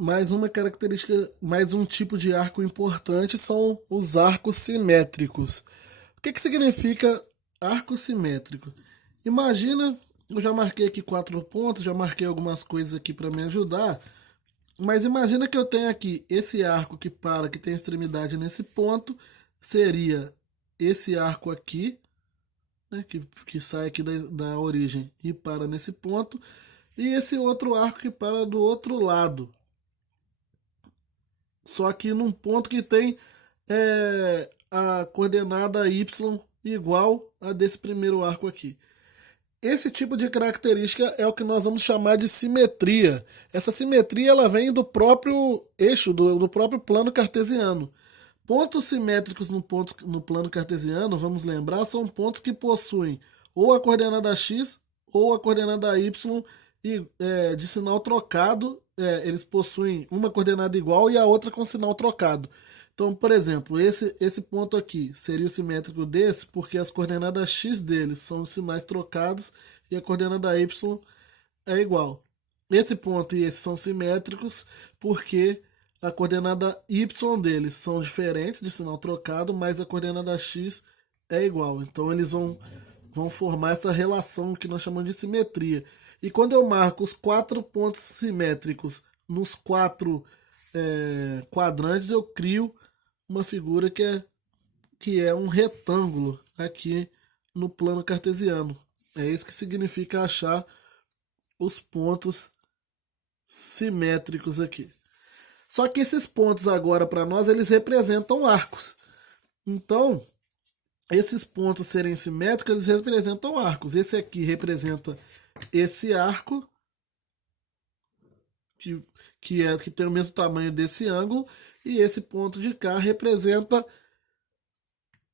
Mais uma característica, mais um tipo de arco importante são os arcos simétricos. O que significa arco simétrico? Imagina, eu já marquei aqui 4 pontos, já marquei algumas coisas aqui para me ajudar, mas imagina que eu tenho aqui esse arco que para, que tem extremidade nesse ponto, seria esse arco aqui, né, que sai aqui da origem e para nesse ponto, e esse outro arco que para do outro lado. Só que num ponto que tem a coordenada y igual a desse primeiro arco aqui. Esse tipo de característica é o que nós vamos chamar de simetria. Essa simetria ela vem do próprio eixo, do próprio plano cartesiano. Pontos simétricos no plano cartesiano, vamos lembrar, são pontos que possuem ou a coordenada x ou a coordenada y de sinal trocado. Eles possuem uma coordenada igual e a outra com sinal trocado. Então, por exemplo, esse ponto aqui seria o simétrico desse, porque as coordenadas x deles são os sinais trocados e a coordenada y é igual. Esse ponto e esse são simétricos porque a coordenada y deles são diferentes de sinal trocado, mas a coordenada x é igual. Então eles vão formar essa relação que nós chamamos de simetria. E quando eu marco os 4 pontos simétricos nos 4 quadrantes, eu crio uma figura que é um retângulo aqui no plano cartesiano. É isso que significa achar os pontos simétricos aqui. Só que esses pontos agora para nós eles representam arcos. Então, esses pontos serem simétricos, eles representam arcos. Esse aqui representa esse arco que tem o mesmo tamanho desse ângulo, e esse ponto de cá representa,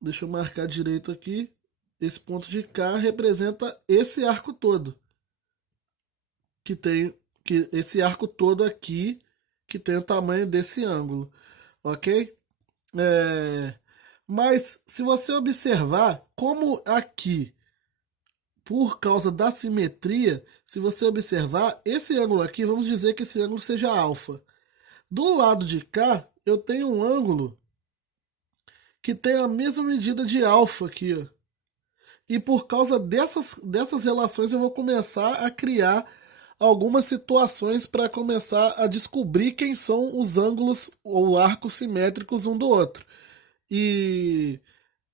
deixa eu marcar direito aqui, esse ponto de cá representa esse arco todo, esse arco todo aqui que tem o tamanho desse ângulo, ok? Mas se você observar, como aqui, por causa da simetria, se você observar, esse ângulo aqui, vamos dizer que esse ângulo seja alfa. Do lado de cá, eu tenho um ângulo que tem a mesma medida de alfa aqui, ó. E por causa dessas relações eu vou começar a criar algumas situações para começar a descobrir quem são os ângulos ou arcos simétricos um do outro. E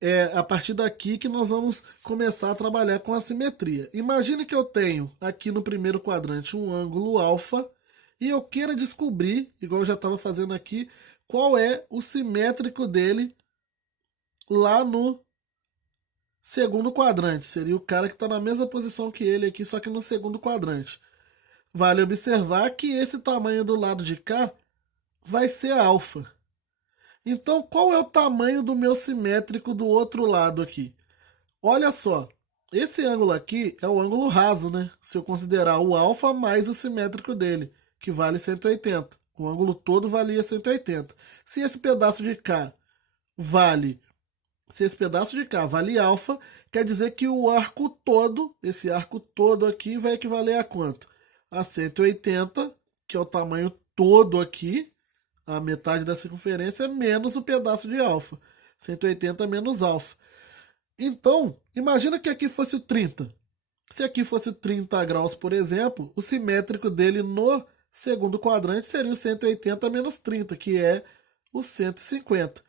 é a partir daqui que nós vamos começar a trabalhar com a simetria. Imagine que eu tenho aqui no primeiro quadrante um ângulo alfa e eu queira descobrir, igual eu já estava fazendo aqui, qual é o simétrico dele lá no segundo quadrante. Seria o cara que está na mesma posição que ele aqui, só que no segundo quadrante. Vale observar que esse tamanho do lado de cá vai ser alfa. Então, qual é o tamanho do meu simétrico do outro lado aqui? Olha só, esse ângulo aqui é o ângulo raso, né? Se eu considerar o alfa mais o simétrico dele, que vale 180. O ângulo todo valia 180. Se esse pedaço de cá vale alfa, quer dizer que o arco todo, esse arco todo aqui, vai equivaler a quanto? A 180, que é o tamanho todo aqui, a metade da circunferência, menos o pedaço de alfa. 180 menos alfa. Então, imagina que aqui fosse o 30. Se aqui fosse 30 graus, por exemplo, o simétrico dele no segundo quadrante seria o 180 menos 30, que é o 150.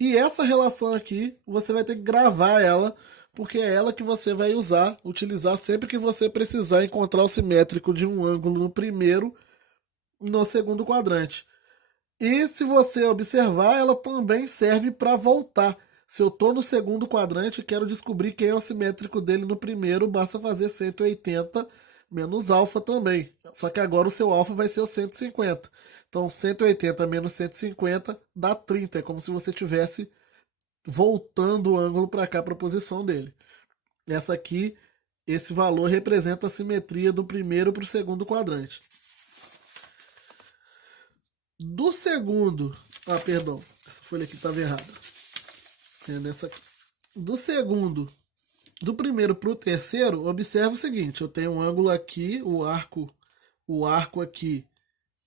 E essa relação aqui, você vai ter que gravar ela, porque é ela que você vai utilizar sempre que você precisar encontrar o simétrico de um ângulo no primeiro e no segundo quadrante. E se você observar, ela também serve para voltar. Se eu estou no segundo quadrante e quero descobrir quem é o simétrico dele no primeiro, basta fazer 180 menos alfa também. Só que agora o seu alfa vai ser o 150. Então 180 menos 150 dá 30. É como se você estivesse voltando o ângulo para cá, para a posição dele. Esse valor representa a simetria do primeiro para o segundo quadrante. Do segundo... perdão. Essa folha aqui estava errada. É nessa aqui. Do primeiro para o terceiro, observa o seguinte. Eu tenho um ângulo aqui, o arco aqui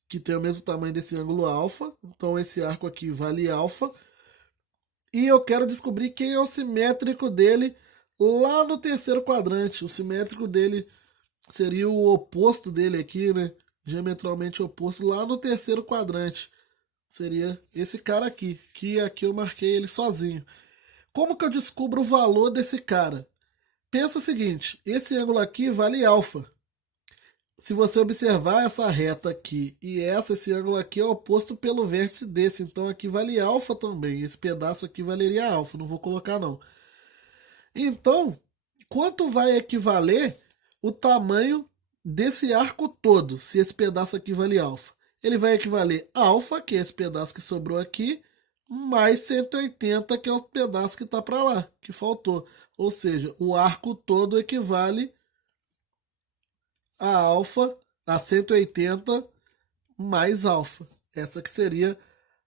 que tem o mesmo tamanho desse ângulo alfa. Então esse arco aqui vale alfa. E eu quero descobrir quem é o simétrico dele lá no terceiro quadrante. O simétrico dele seria o oposto dele aqui, né? Diametralmente oposto lá no terceiro quadrante. Seria esse cara aqui, que aqui eu marquei ele sozinho. Como que eu descubro o valor desse cara? Pensa o seguinte, esse ângulo aqui vale alfa. Se você observar essa reta aqui e esse ângulo aqui é oposto pelo vértice desse. Então aqui vale alfa também. Esse pedaço aqui valeria alfa, não vou colocar não. Então, quanto vai equivaler o tamanho desse arco todo, se esse pedaço aqui vale alfa? Ele vai equivaler a alfa, que é esse pedaço que sobrou aqui, mais 180, que é o pedaço que está para lá, que faltou. Ou seja, o arco todo equivale a alfa, a 180 mais alfa. Essa que seria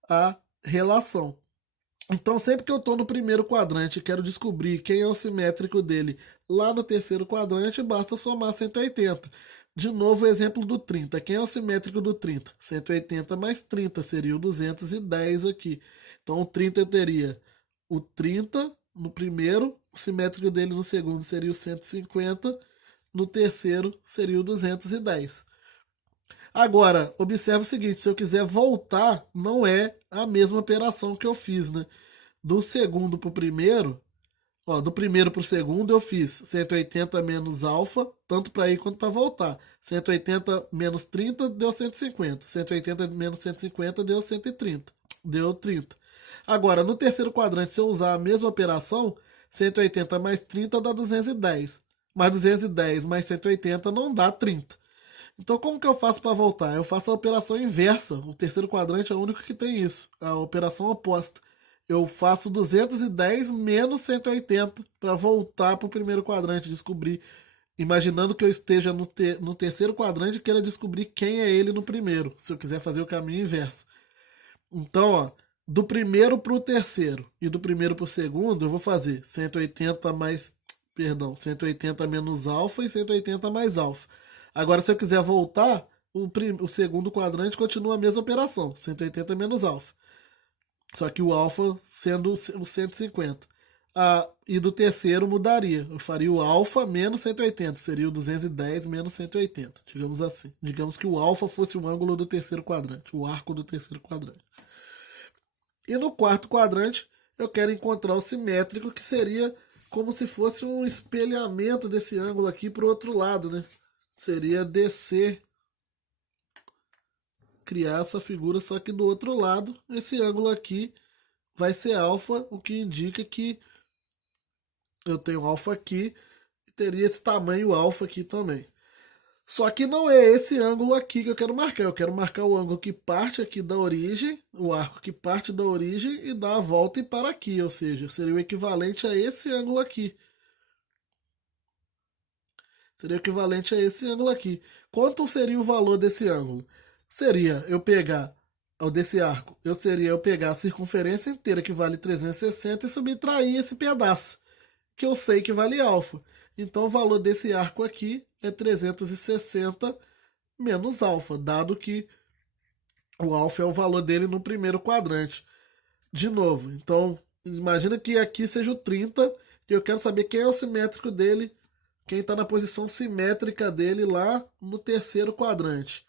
a relação. Então, sempre que eu estou no primeiro quadrante e quero descobrir quem é o simétrico dele lá no terceiro quadrante, basta somar 180. De novo, o exemplo do 30. Quem é o simétrico do 30? 180 mais 30 seria o 210 aqui. Então, o 30 eu teria o 30 no primeiro, o simétrico dele no segundo seria o 150, no terceiro seria o 210. Agora, observe o seguinte, se eu quiser voltar, não é a mesma operação que eu fiz, né? Do segundo para o primeiro, ó, do primeiro para o segundo eu fiz 180 menos alfa, tanto para ir quanto para voltar. 180 menos 30 deu 150. 180 menos 150 deu 130. Deu 30. Agora, no terceiro quadrante, se eu usar a mesma operação, 180 mais 30 dá 210. Mais 210 mais 180 não dá 30. Então, como que eu faço para voltar? Eu faço a operação inversa. O terceiro quadrante é o único que tem isso. A operação oposta. Eu faço 210 menos 180 para voltar para o primeiro quadrante, descobrir. Imaginando que eu esteja no terceiro quadrante e queira descobrir quem é ele no primeiro, se eu quiser fazer o caminho inverso. Então, ó, do primeiro para o terceiro e do primeiro para o segundo, eu vou fazer 180 mais, perdão, 180 menos alfa e 180 mais alfa. Agora, se eu quiser voltar, o segundo quadrante continua a mesma operação, 180 menos alfa. Só que o alfa sendo o 150. E do terceiro mudaria. Eu faria o alfa menos 180. Seria o 210 menos 180. Digamos assim. Digamos que o alfa fosse o ângulo do terceiro quadrante. O arco do terceiro quadrante. E no quarto quadrante, eu quero encontrar o simétrico, que seria como se fosse um espelhamento desse ângulo aqui para o outro lado, né? Seria descer, criar essa figura, só que do outro lado, esse ângulo aqui vai ser alfa, o que indica que eu tenho alfa aqui e teria esse tamanho alfa aqui também. Só que não é esse ângulo aqui que eu quero marcar. Eu quero marcar o ângulo que parte aqui da origem, o arco que parte da origem e dá a volta e para aqui. Ou seja, seria o equivalente a esse ângulo aqui. Seria o equivalente a esse ângulo aqui. Quanto seria o valor desse ângulo? Seria eu pegar o desse arco, eu pegar a circunferência inteira, que vale 360, e subtrair esse pedaço, que eu sei que vale alfa. Então o valor desse arco aqui é 360 menos alfa, dado que o alfa é o valor dele no primeiro quadrante. De novo, então imagina que aqui seja o 30, e eu quero saber quem é o simétrico dele, quem está na posição simétrica dele lá no terceiro quadrante,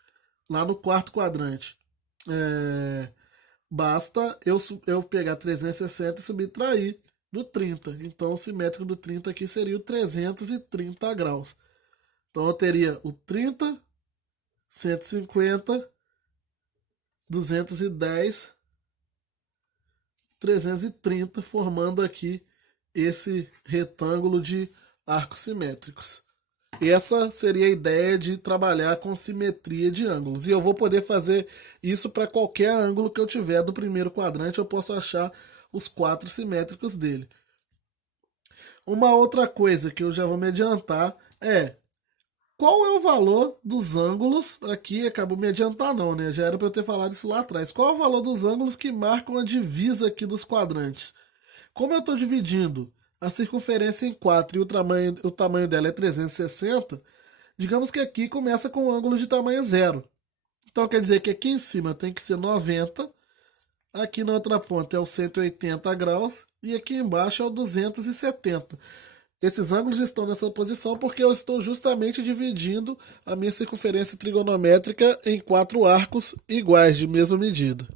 lá no quarto quadrante. Basta eu pegar 360 e subtrair do 30. Então o simétrico do 30 aqui seria o 330 graus. Então eu teria o 30, 150, 210, 330, formando aqui esse retângulo de arcos simétricos. Essa seria a ideia de trabalhar com simetria de ângulos. E eu vou poder fazer isso para qualquer ângulo que eu tiver do primeiro quadrante. Eu posso achar os 4 simétricos dele. Uma outra coisa que eu já vou me adiantar é qual é o valor dos ângulos. Aqui acabou me adiantar não, né? Já era para eu ter falado isso lá atrás. Qual é o valor dos ângulos que marcam a divisa aqui dos quadrantes? Como eu estou dividindo a circunferência em 4 e o tamanho dela é 360, digamos que aqui começa com um ângulo de tamanho 0. Então quer dizer que aqui em cima tem que ser 90, aqui na outra ponta é o 180 graus e aqui embaixo é o 270. Esses ângulos estão nessa posição porque eu estou justamente dividindo a minha circunferência trigonométrica em 4 arcos iguais, de mesma medida.